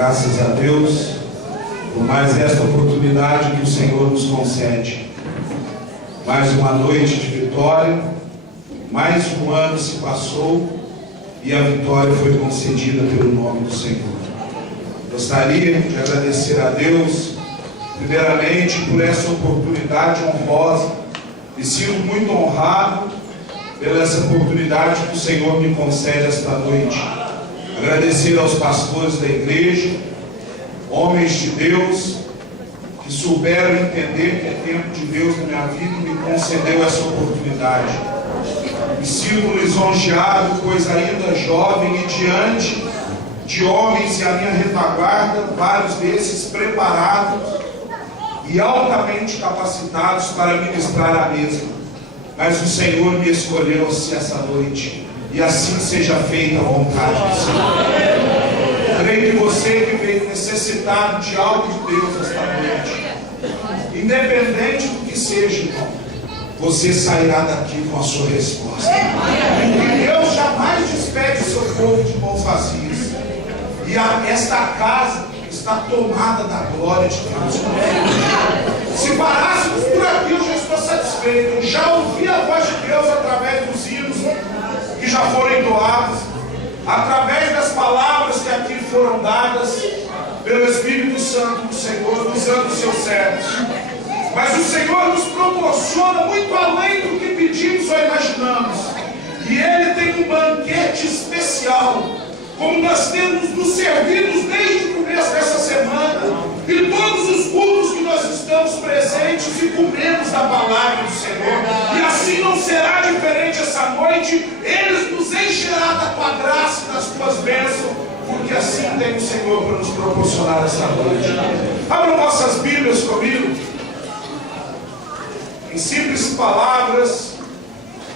Graças a Deus por mais esta oportunidade que o Senhor nos concede. Mais uma noite de vitória, mais um ano se passou e a vitória foi concedida pelo nome do Senhor. Gostaria de agradecer a Deus, primeiramente, por essa oportunidade honrosa, e sinto muito honrado pela essa oportunidade que o Senhor me concede esta noite. Agradecer aos pastores da igreja, homens de Deus, que souberam entender que é tempo de Deus na minha vida e me concedeu essa oportunidade. Me sinto lisonjeado, pois ainda jovem e diante de homens e a minha retaguarda, vários desses preparados e altamente capacitados para ministrar a mesma. Mas o Senhor me escolheu essa noite, e assim seja feita a vontade do Senhor. Creio que você que veio necessitado de algo de Deus esta noite, independente do que seja, irmão, você sairá daqui com a sua resposta. E Deus jamais despede o seu povo de mãos vazias. E esta casa está tomada da glória de Deus. Se parássemos por aqui, eu já estou satisfeito. Eu já ouvi a voz de Deus através dos hinos que já foram entoados, através das palavras que aqui foram dadas pelo Espírito Santo do Senhor, usando os seus servos. Mas o Senhor nos proporciona muito além do que pedimos ou imaginamos. E Ele tem um banquete especial, como nós temos nos servidos desde o começo dessa semana, e todos os cultos que nós estamos presentes e comemos da palavra do Senhor. E assim não será diferente essa noite. Ele nos encherá da tua graça e das tuas bênçãos, porque assim tem o Senhor para nos proporcionar essa noite. Abram nossas Bíblias comigo. Em simples palavras,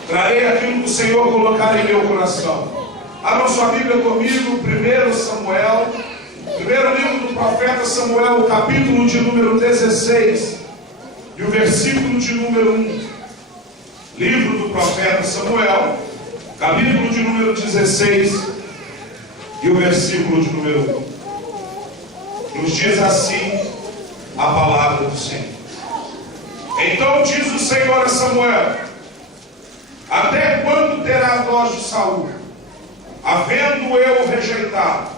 trarei aquilo que o Senhor colocar em meu coração. Abram sua Bíblia comigo, 1 Samuel, primeiro livro do profeta Samuel, o capítulo de número 16 e o versículo de número 1. Livro do profeta Samuel, capítulo de número 16 e o versículo de número 1. Nos diz assim a palavra do Senhor. Então diz o Senhor a Samuel: até quando terá voz de Saul, havendo eu rejeitado,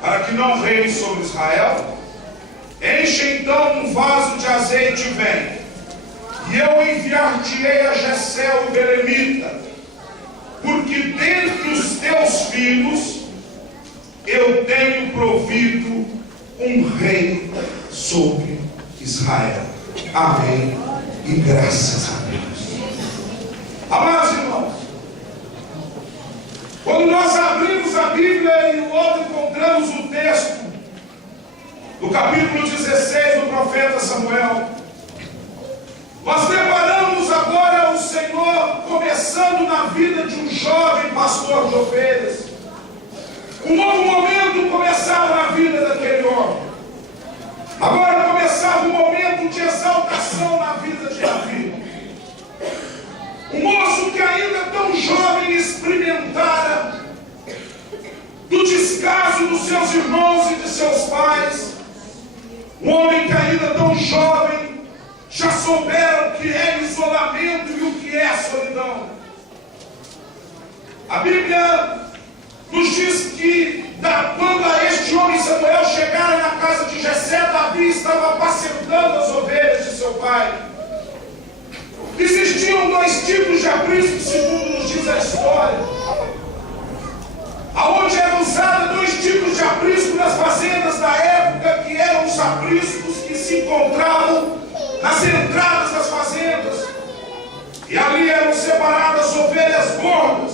para que não reine sobre Israel? Enche então um vaso de azeite e vem, e eu enviar-te-ei a Jessé o belemita, porque dentre os teus filhos eu tenho provido um rei sobre Israel. Amém e graças a Deus. Amados irmãos, quando nós abrimos a Bíblia e logo encontramos o texto do capítulo 16 do profeta Samuel, nós deparamos agora o Senhor começando na vida de um jovem pastor de ovelhas. Um novo momento começava na vida daquele homem. Agora começava um momento de exaltação na vida de Davi. Um moço que ainda tão jovem experimentara do descaso dos seus irmãos e de seus pais. Um homem que ainda tão jovem já soubera o que é isolamento e o que é a solidão. A Bíblia nos diz que quando este homem Samuel chegara na casa de Jessé, Davi estava apacentando as ovelhas de seu pai. Existiam dois tipos de aprisco, segundo nos diz a história, aonde eram usados dois tipos de aprisco nas fazendas da época, que eram os apriscos que se encontravam nas entradas das fazendas, e ali eram separadas as ovelhas gordas,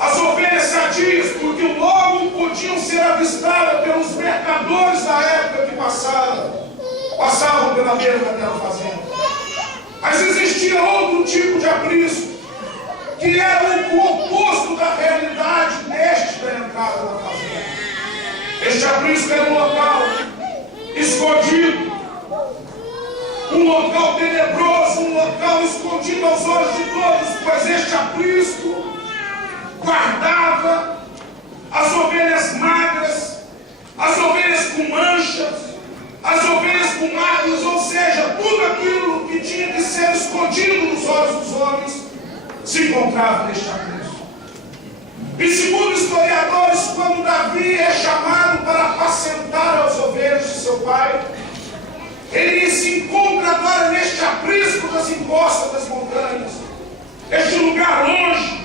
as ovelhas sadias, porque logo podiam ser avistadas pelos mercadores da época que passavam pela beira daquela fazenda. Mas existia outro tipo de aprisco, que era o oposto da realidade deste da entrada da fazenda. Este aprisco era um local escondido, um local tenebroso, um local escondido aos olhos de todos, pois este aprisco guardava as ovelhas magras, as ovelhas encontrava neste aprisco. E segundo historiadores, quando Davi é chamado para apacentar as ovelhas de seu pai, ele se encontra agora neste aprisco das encostas das montanhas, este lugar longe.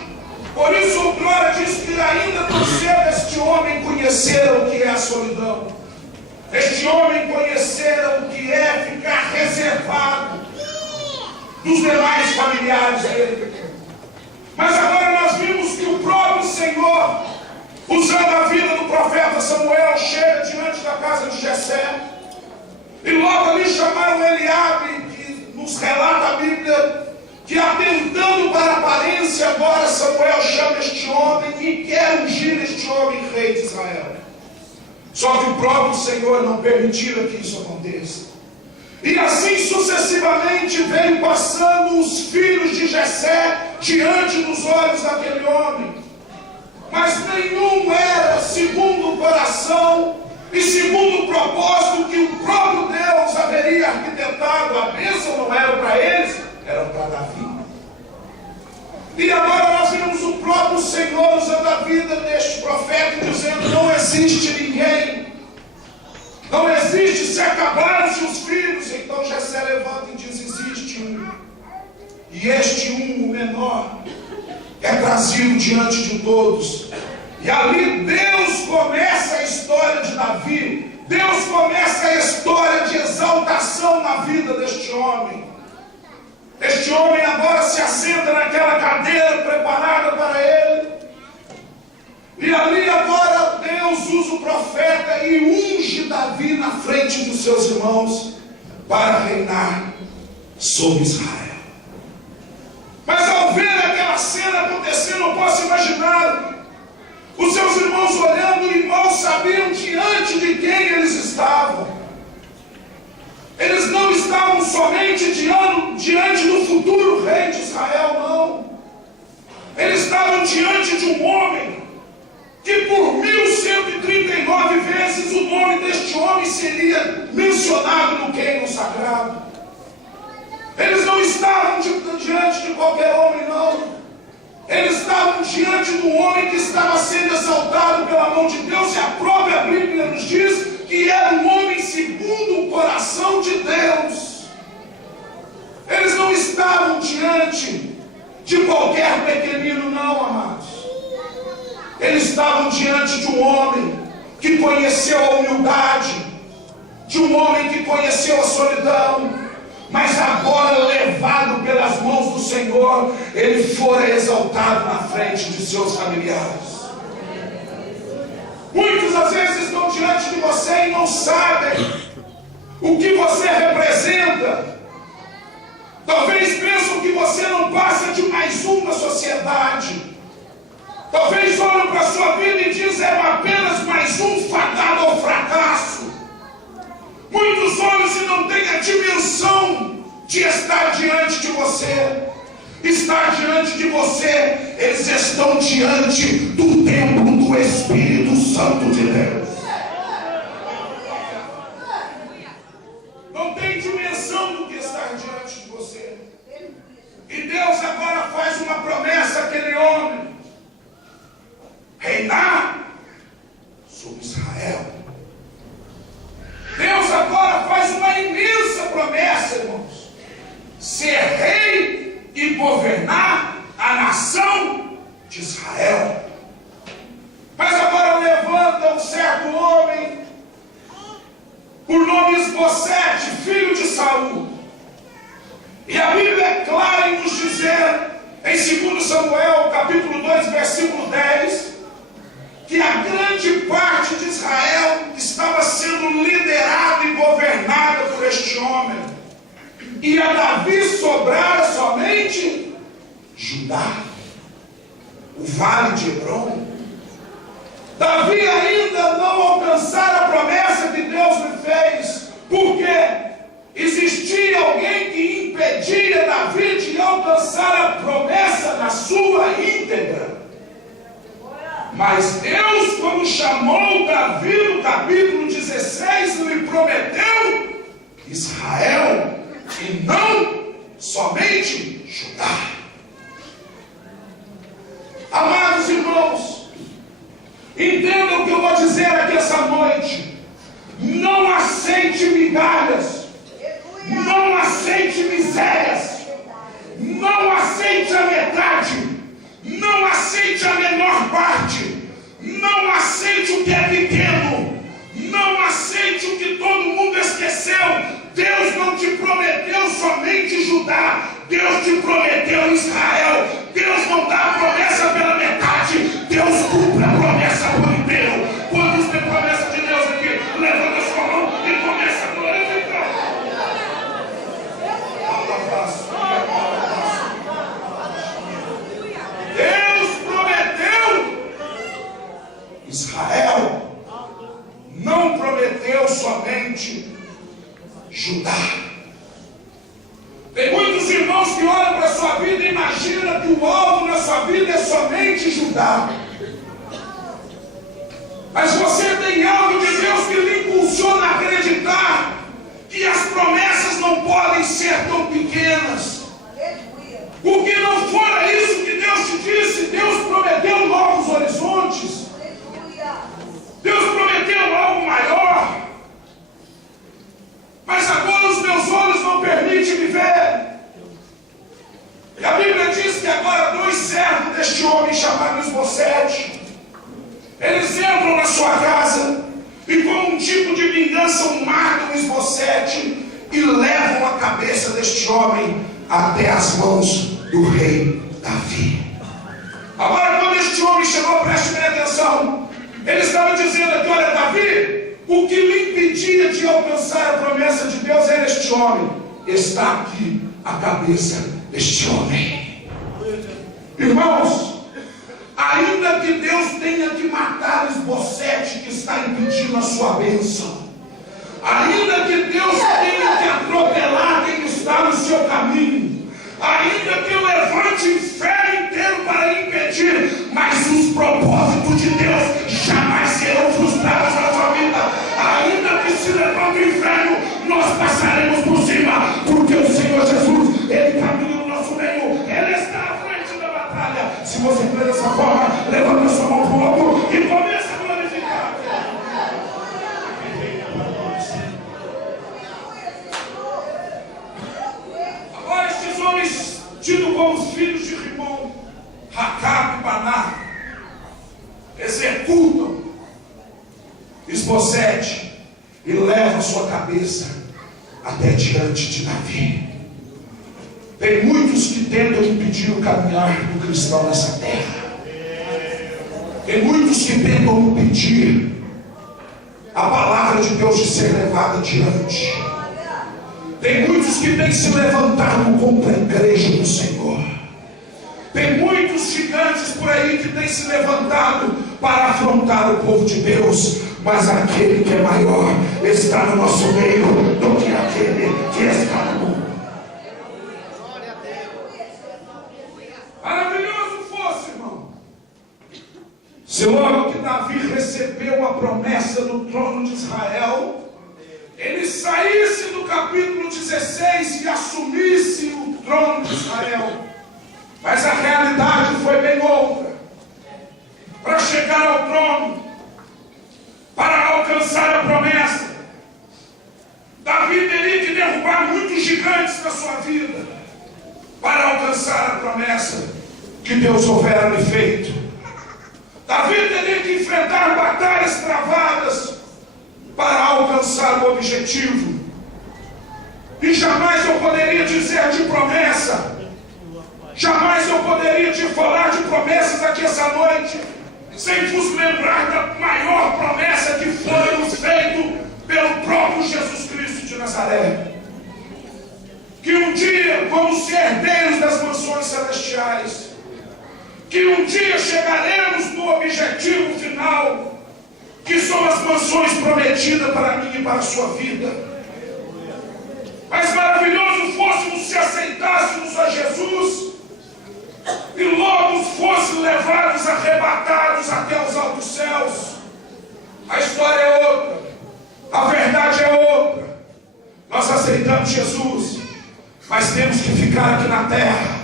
Por isso o glória diz que ainda tão cedo este homem conhecera o que é a solidão. Este homem conhecera o que é ficar reservado dos demais familiares dele. Mas agora nós vimos que o próprio Senhor, usando a vida do profeta Samuel, chega diante da casa de Jessé, e logo ali chamaram Eliabe, que nos relata a Bíblia, que atentando para a aparência, agora Samuel chama este homem e quer ungir este homem rei de Israel. Só que o próprio Senhor não permitira que isso aconteça. E assim sucessivamente veio passando os filhos de Jessé diante dos olhos daquele homem. Mas nenhum era segundo o coração e segundo o propósito que o próprio Deus haveria arquitetado. A bênção não era para eles, era para Davi. E agora nós vemos o próprio Senhor usando a vida deste profeta, dizendo: não existe ninguém, não existe, se acabaram-se os filhos. Então Jessé levanta e diz: existe um. E este um, o menor, é trazido diante de todos. E ali Deus começa a história de Davi. Deus começa a história de exaltação na vida deste homem. Este homem agora se assenta naquela cadeira preparada para ele. E ali agora Deus usa o profeta e unge Davi na frente dos seus irmãos para reinar sobre Israel. Mas ao ver aquela cena acontecendo, eu posso imaginar os seus irmãos olhando e mal sabiam diante de quem eles estavam. Eles não estavam somente diante do futuro rei de Israel, não. Eles estavam diante de um homem que por 1139 vezes o nome deste homem seria mencionado no cânon sagrado. Eles não estavam diante de qualquer homem, não. Eles estavam diante de um homem que estava sendo exaltado pela mão de Deus, e a própria Bíblia nos diz que era um homem segundo o coração de Deus. Eles não estavam diante de qualquer pequenino, não, amados. Eles estavam diante de um homem que conheceu a humildade, de um homem que conheceu a solidão, mas agora, levado pelas mãos do Senhor, ele fora exaltado na frente de seus familiares. Muitos às vezes estão diante de você e não sabem o que você representa. Talvez pensam que você não passa de mais um na sociedade. Talvez olham para a sua vida e dizem: é apenas mais um fadado ao fracasso. Muitos olham e não têm a dimensão de estar diante de você. Estar diante de você, eles estão diante do templo do Espírito Santo de Deus. Não tem dimensão do que estar diante de você. E Deus agora faz uma promessa àquele homem: reinar sobre Israel. Deus agora faz uma imensa promessa, irmãos: ser rei e governar a nação de Israel. Mas agora levanta um certo homem, por nome Esbocete, filho de Saul. E a Bíblia é clara em nos dizer, em 2 Samuel, capítulo 2, versículo 10, que a grande parte de Israel estava sendo liderada e governada por este homem. E a Davi sobrara somente Judá, o vale de Hebrom. Davi ainda não alcançara a promessa que Deus lhe fez, porque existia alguém que impedia Davi de alcançar a promessa na sua íntegra. Mas Deus, quando chamou Davi no capítulo 16, lhe prometeu Israel, e não somente Judá. migalhas. Não aceite misérias. Não aceite a metade. Não aceite a menor parte. Não aceite o que é pequeno. Não aceite o que todo mundo esqueceu. Deus não te prometeu somente Judá. Deus te prometeu Israel. Deus não dá a promessa pela metade. Deus cumpre a promessa por inteiro. Quando tem promessa de Deus aqui, levanta a sua mão e começa a glorificar. Deus prometeu Israel. Não prometeu somente Judá. Tem muitos irmãos que olham para a sua vida e imaginam que o alvo na sua vida é somente Judá. Mas você tem algo de Deus que lhe impulsiona a acreditar que as promessas não podem ser tão pequenas. Porque não fora isso que Deus te disse. Deus prometeu novos horizontes. Deus prometeu algo maior. Mas agora os meus olhos não permitem me ver. E a Bíblia diz que agora 2 servos deste homem chamado Isbosete, eles entram na sua casa e, como um tipo de vingança, matam Isbosete e levam a cabeça deste homem até as mãos do rei Davi. Agora, quando este homem chegou, preste bem atenção, ele estava dizendo aqui: olha, Davi, o que lhe impedia de alcançar a promessa de Deus era este homem. Está aqui a cabeça deste homem. Irmãos, ainda que Deus tenha que matar Isbosete, que está impedindo a sua bênção, ainda que Deus tenha que atropelar quem está no seu caminho, ainda que eu levante o inferno inteiro para lhe impedir, mas os propósitos de Deus jamais serão frustrados na sua vida. Ainda que se levante o inferno, nós passaremos por cima, porque o Senhor Jesus, Ele caminha no nosso meio, Ele está à frente da batalha. Se você crê dessa forma, levanta a sua mão para o alto e começa a glorificar. Agora estes homens, tidos como os filhos de Rimon, Racabe e Baná, executam Isbosete e levam sua cabeça até diante de Davi. Tem muitos que tentam impedir o caminhar do cristão nessa terra. Tem muitos que tentam impedir a palavra de Deus de ser levada adiante. Tem muitos que têm se levantado contra a igreja do Senhor. Tem muitos gigantes por aí que têm se levantado para afrontar o povo de Deus. Mas aquele que é maior está no nosso meio do que aquele que está no mundo. Maravilhoso fosse, irmão, se logo que Davi recebeu a promessa do trono de Israel, ele saísse do capítulo 16 e assumisse o trono de Israel. Mas a realidade foi bem outra. Para chegar ao trono, para alcançar a promessa, Davi teria que derrubar muitos gigantes na sua vida para alcançar a promessa que Deus houvera lhe feito. Davi teria que enfrentar batalhas travadas para alcançar o objetivo. E jamais eu poderia dizer de promessa, jamais eu poderia te falar de promessas aqui essa noite, sem vos lembrar da maior promessa que foi nos feito pelo próprio Jesus Cristo de Nazaré. Que um dia vamos ser herdeiros das mansões celestiais. Que um dia chegaremos no objetivo final, que são as mansões prometidas para mim e para a sua vida. Mas maravilhoso fôssemos se aceitássemos a Jesus e logo fossem levados, arrebatados até os altos céus. A história é outra, a verdade é outra. Nós aceitamos Jesus, mas temos que ficar aqui na terra,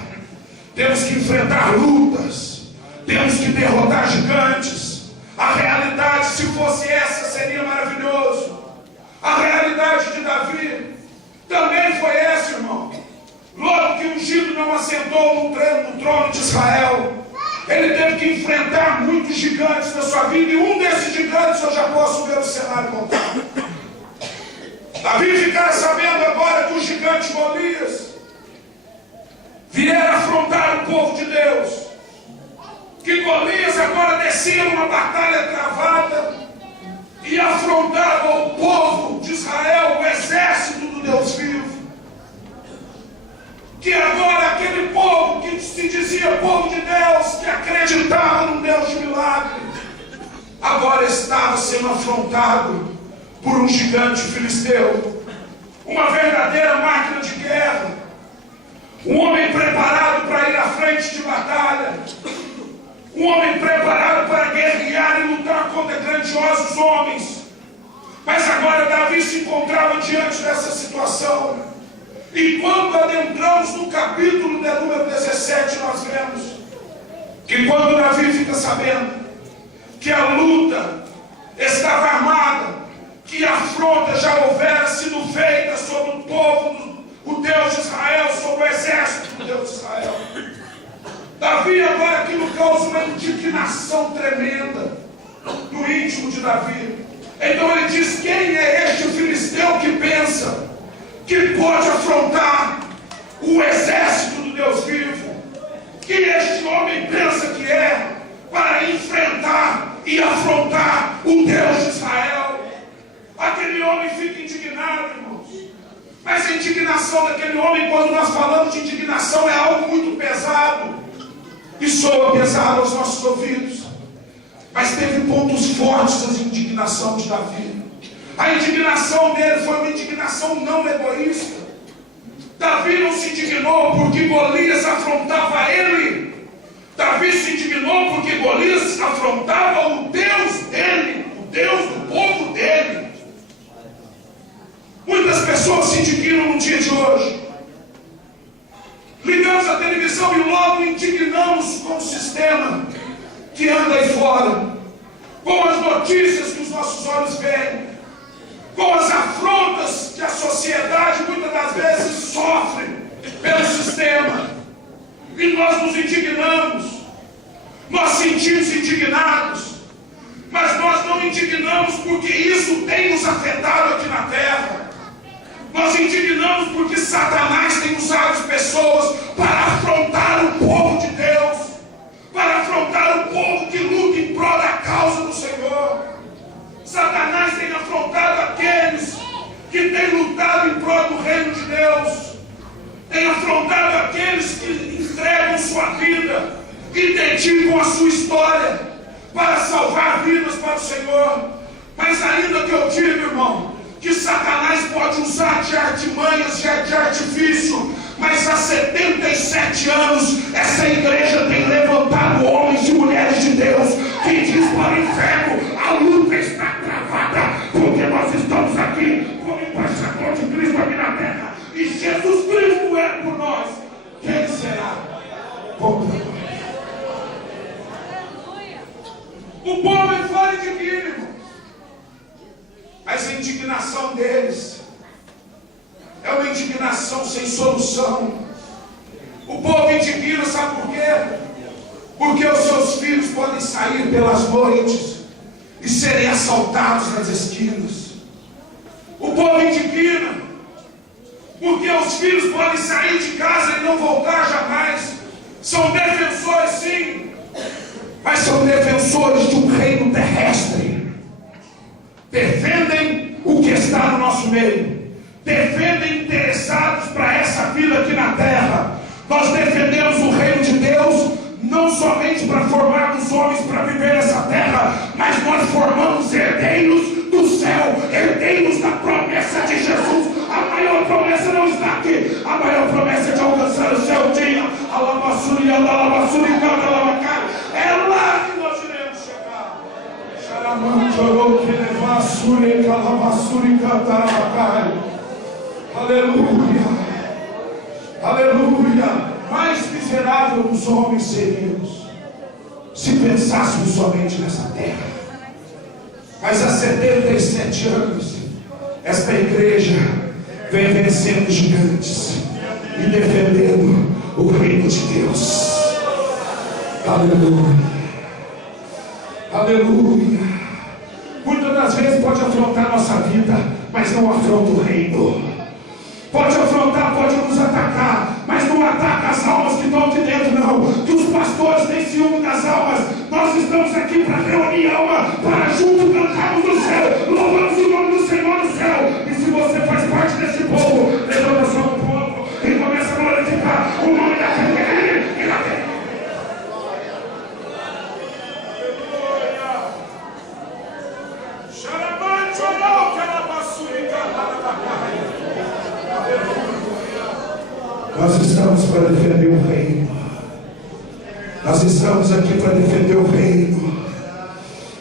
temos que enfrentar lutas, temos que derrotar gigantes. A realidade, se fosse essa, seria maravilhoso. A realidade de Davi gigantes da sua vida, e um desses gigantes eu já posso ver o cenário montado. Davi ficara sabendo agora que o gigante Golias viera afrontar o povo de Deus, que Golias agora descia numa batalha travada e afrontava o povo de Israel, o exército do Deus vivo. Que agora aquele povo que se dizia povo de Deus, que acreditava num Deus de milagre, agora estava sendo afrontado por um gigante filisteu, uma verdadeira máquina de guerra, um homem preparado para ir à frente de batalha, um homem preparado para guerrear e lutar contra grandiosos homens. Mas agora Davi se encontrava diante dessa situação. E quando adentramos no capítulo de número 17, nós vemos que quando Davi fica sabendo que a luta estava armada, que a afronta já houvera sido feita sobre o povo, o Deus de Israel, sobre o exército do Deus de Israel, Davi agora aquilo causa uma indignação tremenda no íntimo de Davi. Então ele diz: quem é este filisteu que pensa que pode afrontar o exército do Deus vivo? Quem este homem pensa que é para enfrentar e afrontar o Deus de Israel? Aquele homem fica indignado, irmãos. Mas a indignação daquele homem, quando nós falamos de indignação, é algo muito pesado e soa pesado aos nossos ouvidos. Mas teve pontos fortes da indignação de Davi. A indignação dele foi uma indignação não egoísta. Davi não se indignou porque Golias afrontava ele. Davi se indignou porque Golias afrontava o Deus dele, o Deus do povo dele. Muitas pessoas se indignam no dia de hoje. Ligamos a televisão e logo indignamos com o sistema que anda aí fora, com as notícias que os nossos olhos veem, com as afrontas que a sociedade muitas das vezes sofre pelo sistema. E nós nos indignamos, nós sentimos indignados, mas nós não indignamos porque isso tem nos afetado aqui na terra. Nós indignamos porque Satanás tem usado as pessoas para afrontar o povo de Deus, para afrontar o povo que luta em prol da causa do Senhor. Satanás tem afrontado aqueles que têm lutado em prol do reino de Deus, tem afrontado aqueles que entregam sua vida e dedicam a sua história para salvar vidas para o Senhor. Mas ainda que eu diga, irmão, que Satanás pode usar de artimanhas, de artifício, mas há 77 anos essa igreja tem levantado homens e mulheres de Deus que diz para o inferno: a luta está travada, porque nós estamos aqui como embaixador de Cristo aqui na terra, e Jesus Cristo é por nós, quem será contra nós? O povo é fora de mim, irmão. Mas a indignação deles é uma indignação sem solução. O povo indigna, sabe por quê? Porque os seus filhos podem sair pelas noites e serem assaltados nas esquinas. O povo indigna porque os filhos podem sair de casa e não voltar jamais. São defensores, sim, mas são defensores de um reino terrestre. Defendem o que está no nosso meio, defendem interessados para essa vida aqui na terra. Nós defendemos o reino de Deus, não somente para formarmos homens para viver nessa terra, mas nós formamos herdeiros do céu, herdeiros da promessa de Jesus. A maior promessa não está aqui, a maior promessa é de alcançar o céu. Dia é lá que nós iremos chegar. Aleluia, aleluia. Mais miserável dos homens seríamos se pensássemos somente nessa terra. Mas há 77 anos esta igreja vem vencendo gigantes e defendendo o reino de Deus. Aleluia. Aleluia. Muitas das vezes pode afrontar nossa vida, mas não afronta o reino. Pode afrontar, pode nos atacar, mas não ataca as almas que estão aqui dentro, não. Que os pastores têm ciúme das almas. Nós estamos aqui para reunir alma, para juntos cantarmos no céu, louvamos o nome do Senhor no céu. E se você faz parte desse povo, levanta a sua mão e começa a glorificar o nome daquele e daquele. Nós estamos para defender o reino. Nós estamos aqui para defender o reino.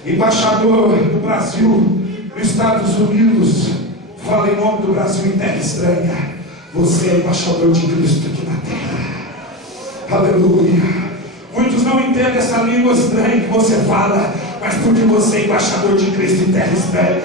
Embaixador do Brasil nos Estados Unidos, fala em nome do Brasil em terra estranha. Você é embaixador de Cristo aqui na terra. Aleluia. Muitos não entendem essa língua estranha que você fala, mas porque você é embaixador de Cristo em terra estranha.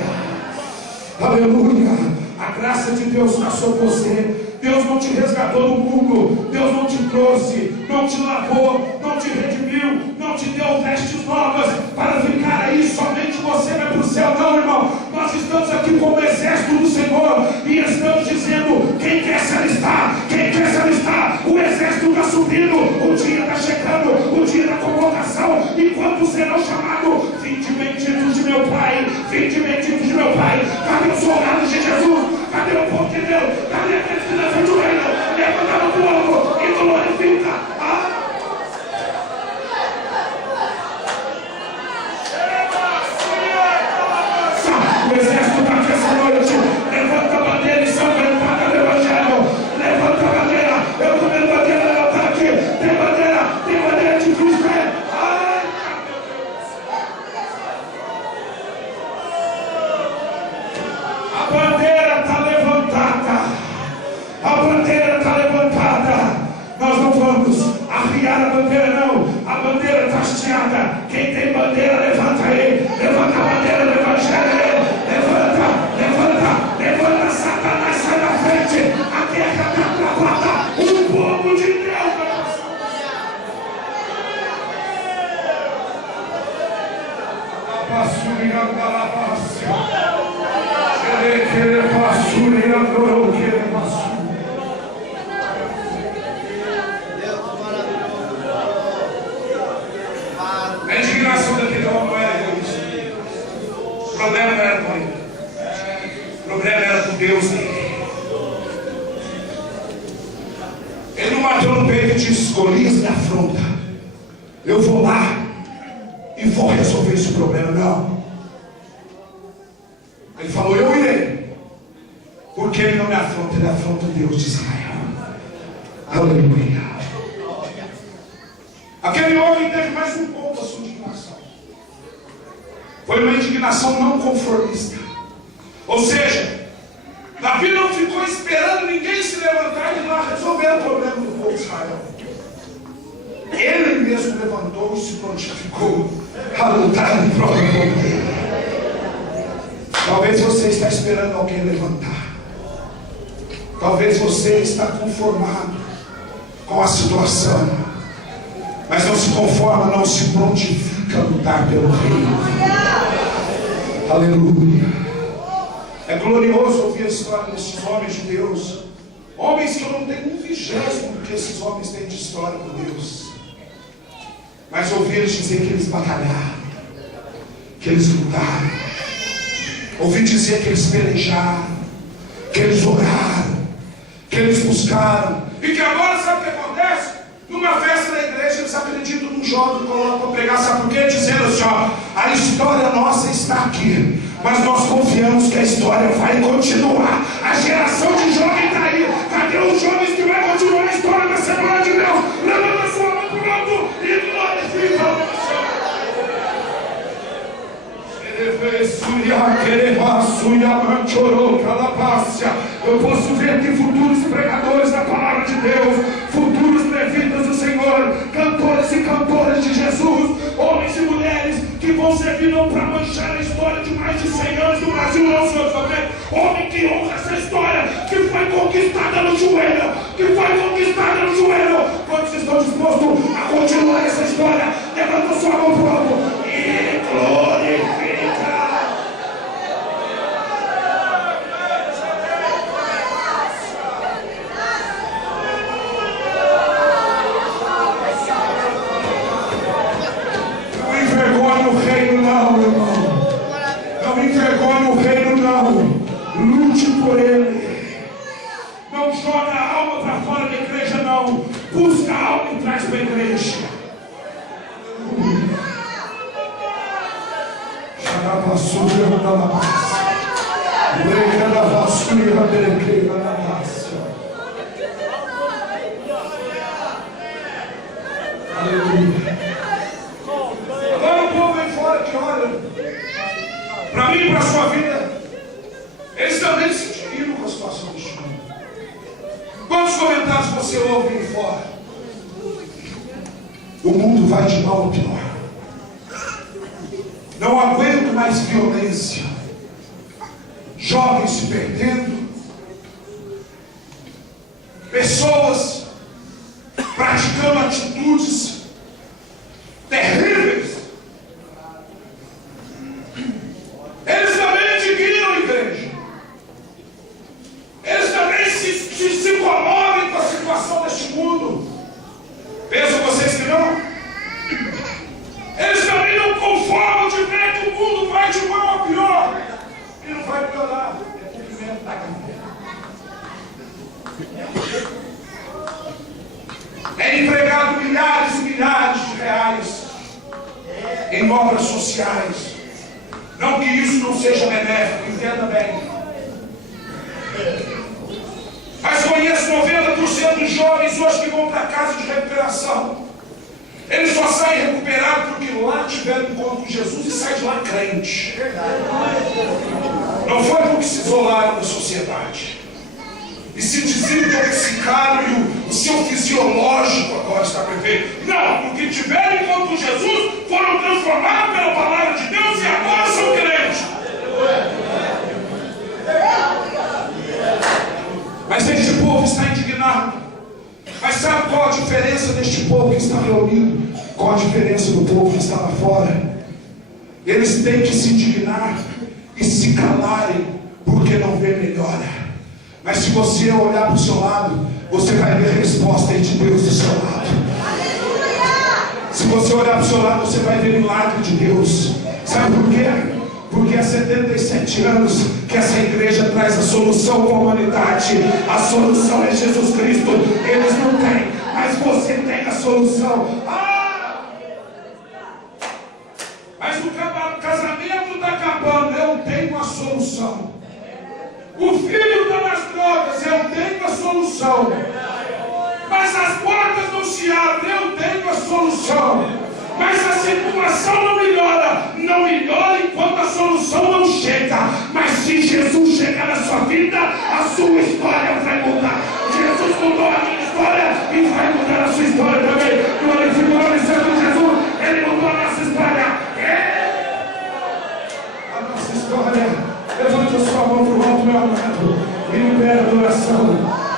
Aleluia. A graça de Deus está sobre você. Deus não te resgatou do mundo, Deus não te trouxe, não te lavou, não te redimiu, não te deu vestes novas para ficar aí, somente você vai para o céu. Não, irmão, nós estamos aqui como exército do Senhor e estamos dizendo: quem quer se alistar? Quem quer se alistar? O exército está subindo, o dia está chegando, o dia da convocação. E quando serão chamados? Vinde benditos de meu Pai, vinde benditos de meu Pai. Cadê os soldados de Jesus? Cadê o povo de Deus? Cadê aqueles que defendem o reino? Levanta o povo e glorifica. O exército está aqui essa noite. Levanta a bandeira e sangrenta do Evangelho. Levanta a bandeira. Eu tô vendo bandeira levantar aqui. Tem bandeira de Cristo. A bandeira está levantada. A bandeira está levantada. Nós não vamos arriar a bandeira, não. A bandeira está hasteada. Quem tem bandeira, levanta aí. Levanta a bandeira do Evangelho aí. Levanta, Satanás, sai da frente. A guerra está travada. O povo de Deus vai passar. A indignação daquele homem não era egoísta. O problema não era com ele. O problema era com Deus dele. Ele não bateu no peito e disse: Golias me afronta, eu vou lá e vou resolver esse problema. Não. Ele falou: eu irei. Porque ele não me afronta, ele afronta o Deus de Israel. Aleluia. Aquele homem teve mais um ponto da sua indignação. Foi uma indignação não conformista. Ou seja, Davi não ficou esperando ninguém se levantar e ir lá resolver o problema do povo de Israel. Ele mesmo levantou e se prontificou a lutar em prol do povo dele. Talvez você está esperando alguém levantar. Talvez você está conformado com a situação, mas não se conforma, não se prontifica a lutar pelo reino. Aleluia. É glorioso ouvir a história desses homens de Deus. Homens que eu não tenho um vigésimo do que esses homens têm de história com Deus. Mas ouvir eles dizer que eles batalharam, que eles lutaram. Ouvi dizer que eles pelejaram, que eles oraram, que eles buscaram. E que agora, sabe o que acontece? Numa festa da igreja, eles acreditam num jovem que coloca para pregar. Sabe por quê? Dizendo assim: ó, a história nossa está aqui, mas nós confiamos que a história vai continuar. A geração de jovens está aí. Cadê os jovens que vai continuar a história da Semana de Deus? Levanta a sua mão para o alto e glorifica o nome. Eu posso ver aqui futuros pregadores da palavra de Deus, futuros levitas do Senhor, cantores e cantoras de Jesus, homens e mulheres que vão servir não para manchar a história de mais de 100 anos do Brasil, não, Senhor, sabe? Homem que honra essa história, que foi conquistada no joelho, Quantos estão dispostos a continuar essa história? Levanta sua mão para o alto e glorifica. Não envergonhe o reino não, irmão. Não envergonhe o reino não. Lute por ele. Não joga a alma para fora da igreja não. Busca a alma e traz para a igreja. Aleluia. Agora o povo vem fora que olha para mim e para a sua vida. Eles também se indignam com a situação deste mundo. Quantos comentários você ouve aí fora? O mundo vai de mal a pior. Não aguento mais violência. Jovens se perdendo. Pessoas praticando atitudes terríveis. Eles também indignam a igreja. Eles também se comovem com a situação deste mundo. Pensam vocês que não? Eles também não conformam de ver que o mundo vai de mal a pior. E não vai piorar. É cumprimento da carreira. É empregado milhares e milhares de reais em obras sociais. Não que isso não seja benéfico, entenda bem. Mas conheço 90% dos jovens hoje que vão para casa de recuperação. Eles só saem recuperados porque lá tiveram encontro com Jesus e saem de lá crente. Não foi porque se isolaram da sociedade e se desintoxicaram e o seu fisiológico agora está perfeito. Não, porque tiveram encontro com Jesus, foram transformados pela palavra de Deus e agora são crentes. Mas este povo está indignado. Mas sabe qual a diferença deste povo que está reunido? Qual a diferença do povo que está lá fora? Eles têm que se indignar e se calarem, porque não vê melhora. Mas se você olhar para o seu lado, você vai ver a resposta de Deus do seu lado. Se você olhar para o seu lado, você vai ver o milagre de Deus. Sabe por quê? Porque há 77 anos que essa igreja traz a solução para a humanidade. A solução é Jesus Cristo. Eles não têm, mas você tem a solução. Mas o casamento está acabando. Eu tenho a solução. O filho está nas drogas. Eu tenho a solução. Mas as portas não se abrem. Eu tenho a solução. Mas a situação não melhora. Não melhora enquanto a solução não chega. Mas se Jesus chegar na sua vida, a sua história vai mudar. Jesus mudou a minha história e vai mudar a sua história também. Glorifica o nome santo de Jesus. Ele mudou a nossa história. A nossa história. Levanta sua mão para o alto, meu amado, e libera a adoração,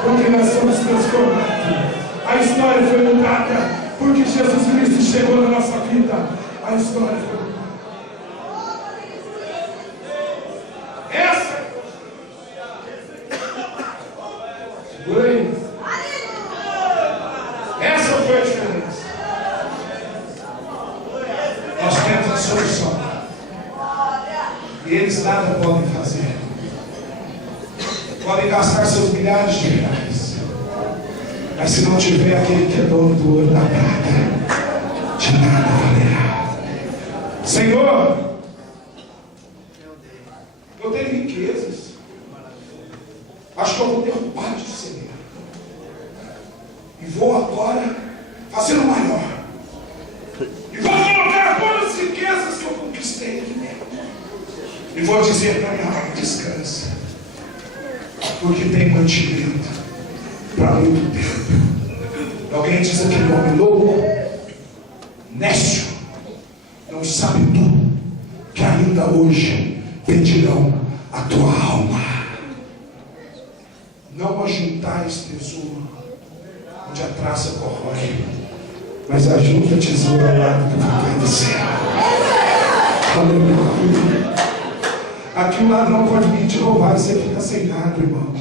porque nós somos transformados. A história foi mudada. Porque Jesus Cristo chegou na nossa vida, a história foi mudada. Essa foi a diferença. Nós temos a solução. E eles nada podem fazer. Podem gastar seus milhares de reais. Mas se não tiver aquele que é dono do ouro e da prata, de nada valerá. Senhor, eu tenho riquezas. Acho que eu vou derrubar de ser. E vou agora fazer o maior. E vou colocar todas as riquezas que eu conquistei aqui dentro. E vou dizer para minha alma, descansa. Porque tem mantimento para muito tempo. Alguém diz aquele homem louco, nécio, não sabe tudo, que ainda hoje pedirão a tua alma. Não ajuntais tesouro onde a traça corrói, mas ajunta tesouro ao lado do papai do céu. Aleluia. Aqui o ladrão pode vir te roubar e você fica sem nada, irmão.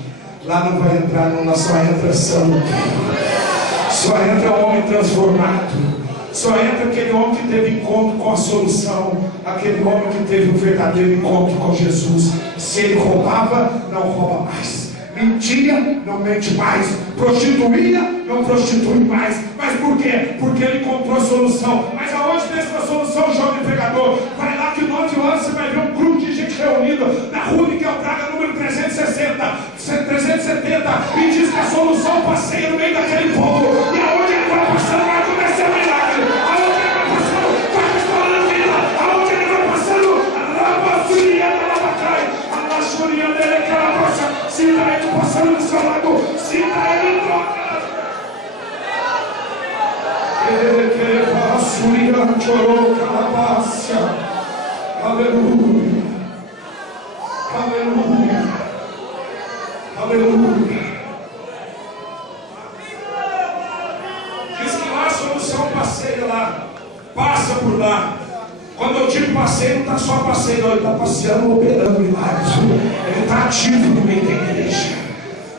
Lá não vai entrar, não, lá só entra santo. Só entra o homem transformado. Só entra aquele homem que teve encontro com a solução. Aquele homem que teve um verdadeiro encontro com Jesus. Se ele roubava, não rouba mais. Mentia, não mente mais. Prostituía, não prostitui mais. Mas por quê? Porque ele encontrou a solução. Mas aonde tem essa solução, jovem pregador? Vai lá que 9 horas você vai ver um grupo de gente reunida na rua Miguel Braga, número 370, e diz que a solução passeia no meio daquele povo. E aonde ele vai passando, vai acontecer um milagre. Aonde ele vai passando, vai restaurando a vida. Aonde ele vai passando, sinta ele passando do seu lado, sinta ele em troca. Aleluia, aleluia, aleluia. Diz que lá a solução passeia lá, passa por lá. Quando eu digo passeio, não está só passeio, não, ele está passeando, operando milagres. Ele está ativo no meio da igreja.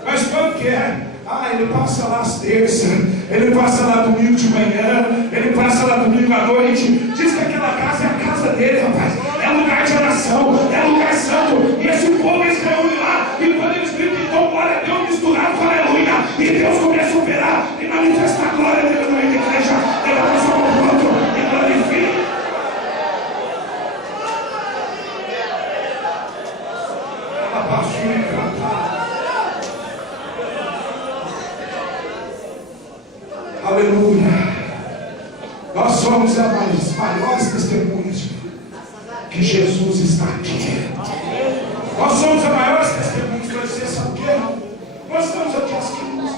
Mas quando que é? Ele passa lá às terças, ele passa lá domingo de manhã, ele passa lá domingo à noite. Diz que aquela casa é a casa dele, rapaz. É lugar de oração, é lugar santo. E esse povo eles reúnem lá, e quando eles gritam, então glória a Deus misturado com aleluia. E Deus começa a operar e manifestar a glória dele no meio da igreja. Ele vai só um ponto e glorifica. Aleluia. Nós somos as maiores testemunhas que Jesus está aqui. Nós somos as maiores testemunhas para dizer, sabe o quê? Nós estamos aqui às quintas,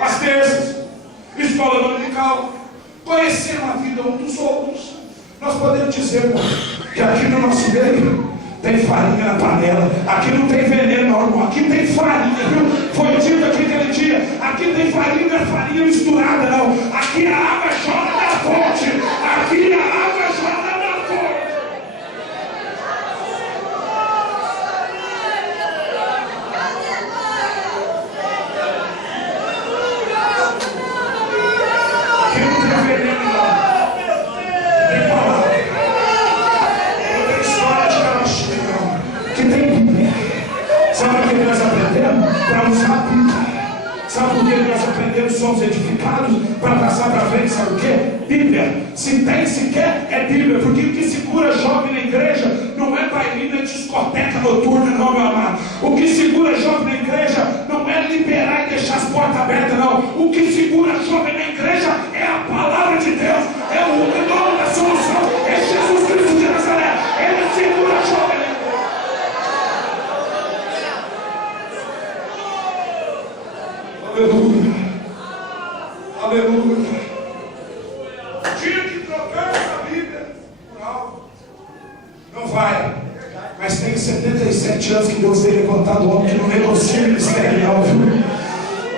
às terças, escola dominical, conhecendo a vida um dos outros. Nós podemos dizer, irmão, que aqui no nosso meio tem farinha na panela. Aqui não tem veneno, não, irmão. Aqui tem farinha, viu? Foi dito aqui aquele dia. Aqui tem farinha, não é farinha misturada, não. Aqui a água jorra da fonte. Aqui a água jorra da fonte. Aqui não tem veneno, não. Tem palavra. Que tem Bíblia. Sabe o que nós aprendemos? Para usar a Bíblia. Sabe por que nós aprendemos? Somos edificados para passar para frente. Sabe o que? Bíblia. Se tem, se quer, é Bíblia. Porque o que segura jovem na igreja não é bailinho, é discoteca noturna, não, meu amado. O que segura jovem na igreja não é liberar e deixar as portas abertas, não. O que segura jovem na igreja é a palavra de Deus. É o nome da solução. É Jesus Cristo de Nazaré. Ele segura jovem na igreja. Aleluia, aleluia. Tinha que trocar essa Bíblia por algo. Não vai. Mas tem 77 anos que Deus tem levantado homem que não negocia ministério, não, viu?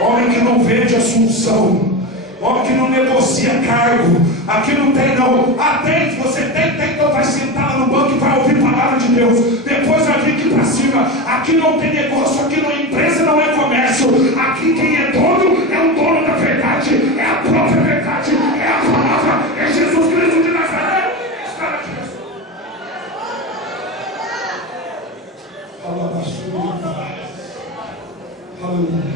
Homem que não vende assunção. Homem que não negocia cargo. Aqui não tem, não. Atende, você tem, então vai sentar lá no banco e vai ouvir a palavra de Deus. Depois vai vir aqui para cima. Aqui não tem negócio, aqui não é empresa, não é comércio. Aqui quem é dono é o dono da verdade. É a própria verdade. É a palavra. É Jesus Cristo de Nazaré. Está aqui. Aleluia.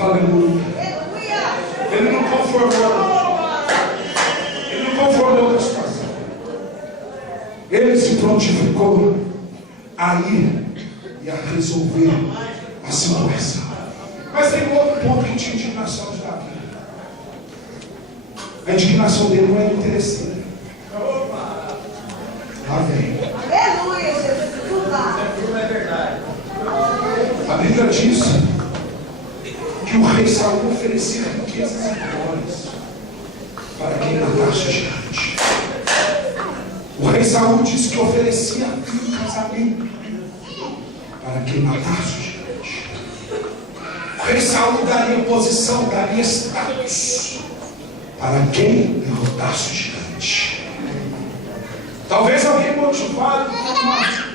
Aleluia. Ele não conformou com a situação. Ele se prontificou a ir e a resolver a situação. Mas tem um outro ponto que tinha indignação de Davi. A indignação dele não era interesseira. Lá vem. Aleluia, Jesus. Tudo é verdade. A Bíblia diz que o rei Saul oferecia riquezas e glórias para quem matasse o gigante. O rei Saul disse que oferecia um casamento para quem matasse o gigante. O rei Saul daria posição, daria status para quem derrotasse o gigante. noite. Talvez alguém motivado por uma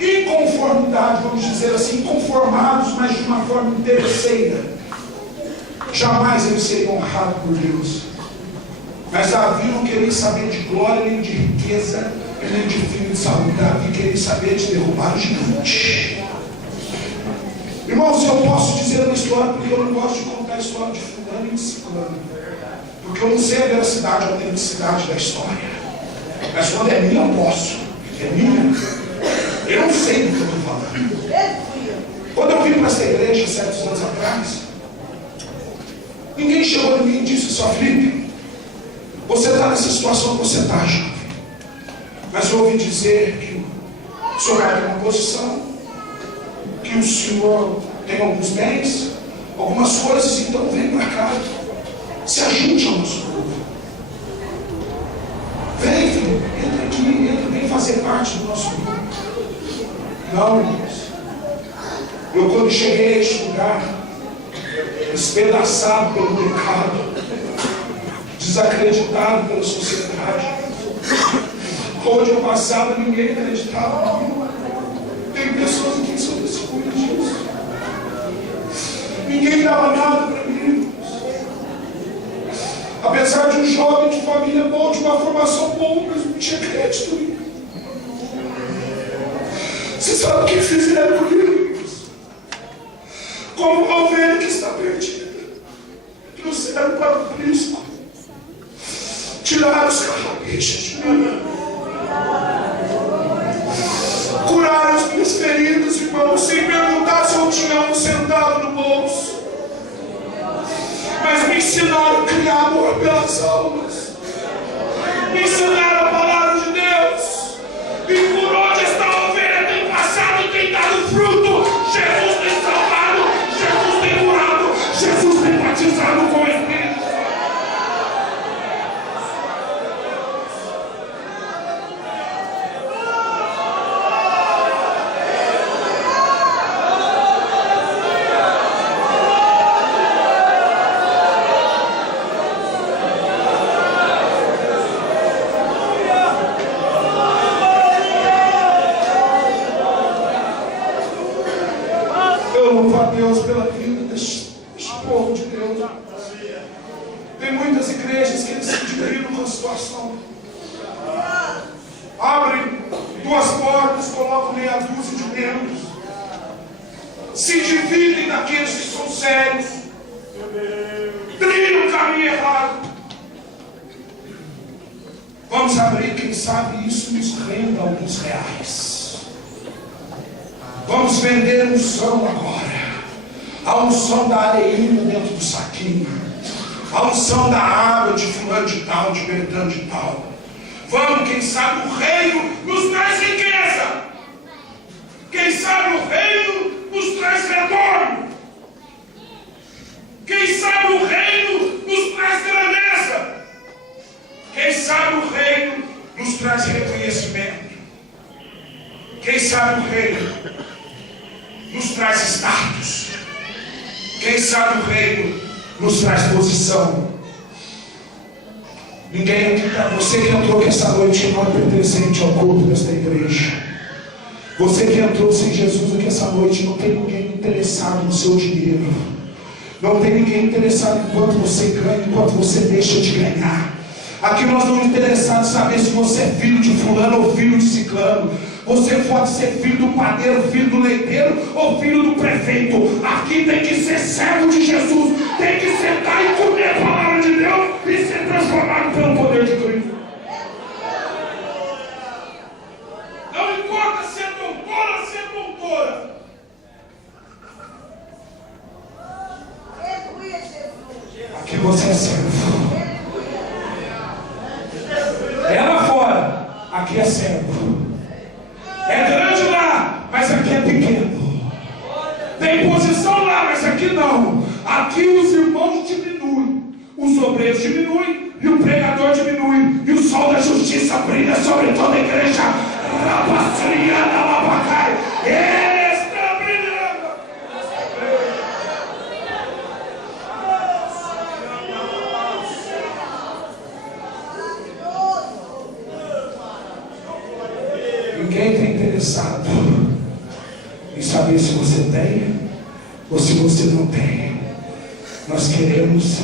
inconformidade, vamos dizer assim, inconformados, mas de uma forma interesseira. Jamais eles seriam honrados por Deus. Mas Davi não queria saber de glória, nem de riqueza, nem de filho de Saul. Davi queria saber de derrubar o gigante. Irmãos, eu posso dizer uma história, porque eu não gosto de contar a história de fulano e de ciclano, porque eu não sei a veracidade ou a autenticidade da história. Mas quando é minha, eu posso. É minha. Eu não sei do que eu estou falando. Quando eu vim para essa igreja, 7 anos atrás, ninguém chegou em mim e disse: só Felipe, você está nessa situação que você está, jovem. Mas eu ouvi dizer que o senhor vai ter uma posição, que o senhor tem alguns bens, algumas coisas, então vem para cá, se ajunte ao nosso povo. Vem, filho, entra aqui, vem fazer parte do nosso grupo. Não, irmãos. Eu, quando cheguei a este lugar, despedaçado pelo pecado, desacreditado pela sociedade, onde eu passava, ninguém acreditava em mim. Tem pessoas aqui que são testemunhas disso. Ninguém dava nada para mim. Apesar de um jovem de família boa, de uma formação boa, mas não tinha crédito em mim. Você sabe o que fizeram comigo? Como uma ovelha que está perdida, trouxeram para o prisco, tiraram os carrapichos de mim, curaram as minhas feridas, irmãos, sem perguntar se eu tinha um centavo no bolso. Mas me ensinaram a criar amor pelas almas, me ensinaram a palavra de Deus, e por onde esta ovelha tem passado, tem dado fruto. Jesus tem salvado, Jesus tem curado, Jesus tem batizado com o Espírito Santo. Deus pela vida deste povo de Deus. Tem muitas igrejas que eles se dividem numa situação. Abrem 2 portas, colocam meia dúzia de membros. Se dividem daqueles que são sérios. Trilham o caminho errado. Vamos abrir, quem sabe isso nos renda alguns reais. Vamos vender unção agora. A unção da areinha dentro do saquinho, a unção da água de fulano de tal, de Bertão de tal. Vamos, quem sabe o reino nos traz riqueza. Quem sabe o reino nos traz retorno. Quem sabe o reino nos traz grandeza. Quem sabe o reino nos traz reconhecimento. Quem sabe o reino nos traz status. Quem sabe o reino nos traz posição. Ninguém, você que entrou aqui essa noite não é pertencente ao culto desta igreja. Você que entrou sem Jesus aqui essa noite, não tem ninguém interessado no seu dinheiro. Não tem ninguém interessado em quanto você ganha, em quanto você deixa de ganhar. Aqui nós não interessados em saber se você é filho de fulano ou filho de ciclano. Você pode ser filho do padeiro, filho do leiteiro ou filho do prefeito. Aqui tem que ser servo de Jesus. Tem que sentar e comer a palavra de Deus e ser transformado pelo poder de Cristo. Não importa se é doutora ou se é doutora. Aqui você é servo. É lá fora, aqui é servo. É grande lá, mas aqui é pequeno. Tem posição lá, mas aqui não. Aqui os irmãos diminuem, os obreiros diminuem e o pregador diminui. E o sol da justiça brilha sobre toda a igreja. Rapastriana, Labacai. Ele está brilhando. está interessado em saber se você tem ou se você não tem. Nós queremos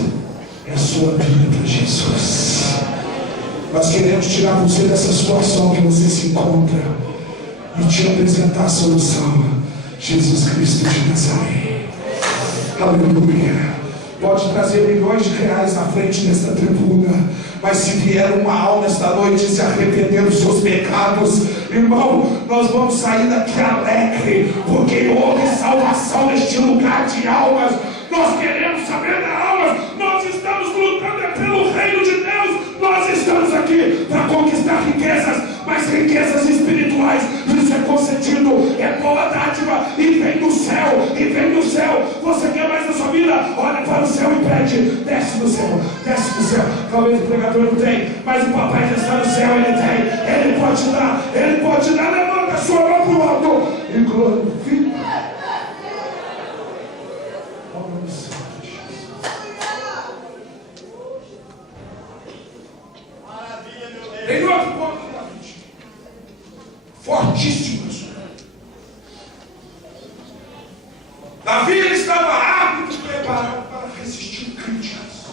a sua vida para Jesus. Nós queremos tirar você dessa situação que você se encontra e te apresentar a solução. Jesus Cristo de Nazaré. Aleluia. Pode trazer milhões de reais na frente desta tribuna, mas se vier uma alma esta noite se arrepender dos seus pecados, irmão, nós vamos sair daqui alegre, porque houve salvação neste lugar de almas. Nós queremos saber de almas. Nós estamos lutando pelo reino de Deus. Nós estamos aqui para conquistar riquezas, mas riquezas espirituais. Isso é concedido, é boa dádiva e vem do céu, e vem do céu. Você quer mais na sua vida? Olha para o céu e pede. Desce do céu, desce do céu. Talvez o pregador não tem, mas o papai já está no céu, ele tem. Ele pode dar, ele pode dar. Levanta a sua mão para o alto e glorifica. Em outro ponto da vida, fortíssimo. Davi ele estava apto e preparado para resistir críticas.